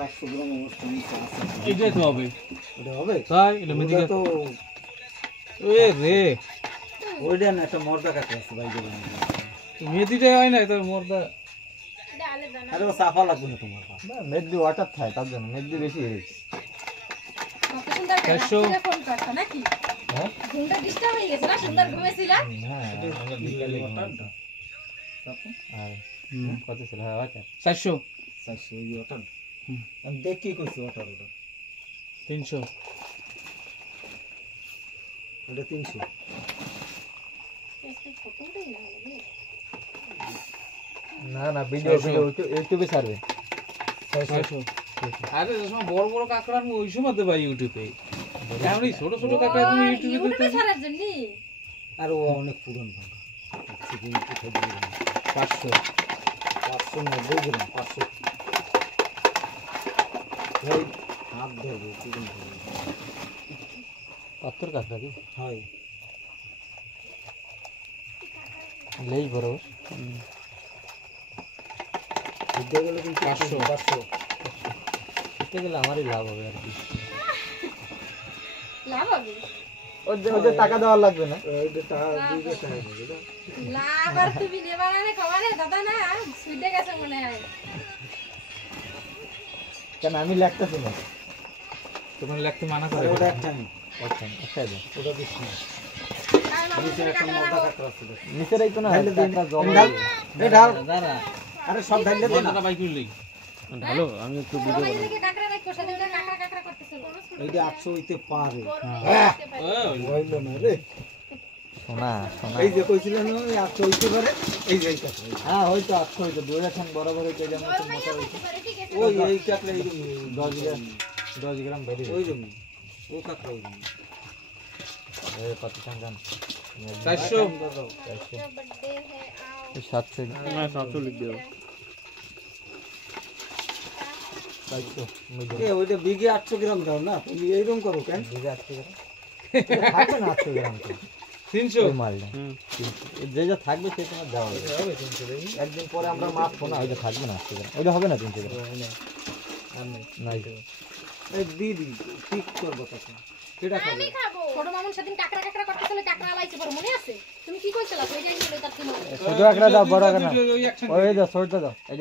800 গ্রাম অবস্থা নিচে আছে। এটাই তো হবে। এটা হবে? তাই এটা মেদি তো এ রে ওইটা না একটা মর্দা কাটা আছে ভাই গেল। মেদিটাই হয় না তো মর্দা। আরে ও সাফা লাগবে না তোমার। না মেদি ওয়াটার থাকে তার জন্য মেদি বেশি হয়ে গেছে। কত সুন্দর করে ফোন করছ নাকি? হ্যাঁ ঘুমটা ডিস্টার্ব হয়ে গেছে না? সুন্দর ঘুমেছিলা? হ্যাঁ আমরা বিকালে ওয়াটারটা আর কত ছিল হ্যাঁ ওয়াটার 400 400 এই ওয়াটার। আমি দেখ কি কইছি ওয়াটার ওটা। 300 এটা 300। না না ভিডিও ইউটিউবে ছাড়বে 600 আরে যে সময় বড় বড় কাঁকড়া আমি ওই সময় তো ভাই ইউটিউবে এমনি ছোট ছোট কাঁকড়া তুমি ইউটিউবে ইউটিউবে ছাড়ার জন্য আর ও অনেক পুরনো কাঁকড়া। চিকেন কোথায় দিবেন? 500 590 গ্রাম 500। ভাই হাত ধরবে চিকেন ধরবে। পাত্তর কাঁকড়া কি হয় লেই বড় দিতে গেলে কিন্তু 500 খেতে গেলে আমারই লাভ হবে আর কি লাভ হবে ওদের টাকা দেওয়ার লাগবে না এইটা টাকা দিবে টাকা হবে না। লাভ আর তুমি নেবা না খাওয়ালে দাদা না সুইটে গেছে মনে হয়। কেন আমি লাগতেছি না তোমার লাগতে মানা আরে করে ওটা একটাই আচ্ছা আচ্ছা ওটা দিস না। কারণ আমার নিচে একটা মর্দা কাঁকড়া আছে দেখ। নিচে রাখতো না ঢাইলে দিন। টাকা জমা ঢাল। এই ঢাল। দাঁড়া আরে সব ঢাইলে দে না। মর্দাটা বাই করলি হ্যালো আমি একটু বড় ভাই এদিকে কাকড়া রাখ কোষা দিকে কাকড়া করতেছিল। এইটা 800 হইতে পারে। ওই হইল না রে। সোনা সোনা এই যে কইছিলেন না 800 হইতে পারে। এই যে এইটা। হ্যাঁ হয়তো 800 হয়তো দুই এখন বরাবর হইতে যেমন তো মোটা হইতো ওই এই কাঁকড়া এই 10 গ্রাম বেরিয়ে ওই জমি। ও কাঁকড়া ওই জমি। এই কত টাকা 400 700 না 700 লিখ দিও 400 এ ওইটা বিঘে 800 গ্রাম দাও না। তুমি এইরকম করো কেন? দিকে 800 গ্রাম থাকবে না 800 গ্রাম তো 300 ওই মালটা যে যা থাকবে সে তোমার দেওয়া হবে হবে 300 দেখি। একদিন পরে আমরা মাপবো না ওইটা থাকবে না 800 গ্রাম ওইটা হবে না 300 গ্রাম আর নেই। নাই এই দিদি ঠিক করবো তখন। কেডা খাবে? ছোট মামুন সেদিন কাকড়া করতেছিল কাকড়া লাইছে পরে মনে আছে? তুমি কি কইছিলা? ওই জায়গায় তার কি মনে? ছোট একটা দাও বড় একটা ওই একসাথে ওই দাও ছোটটা দাও এই যে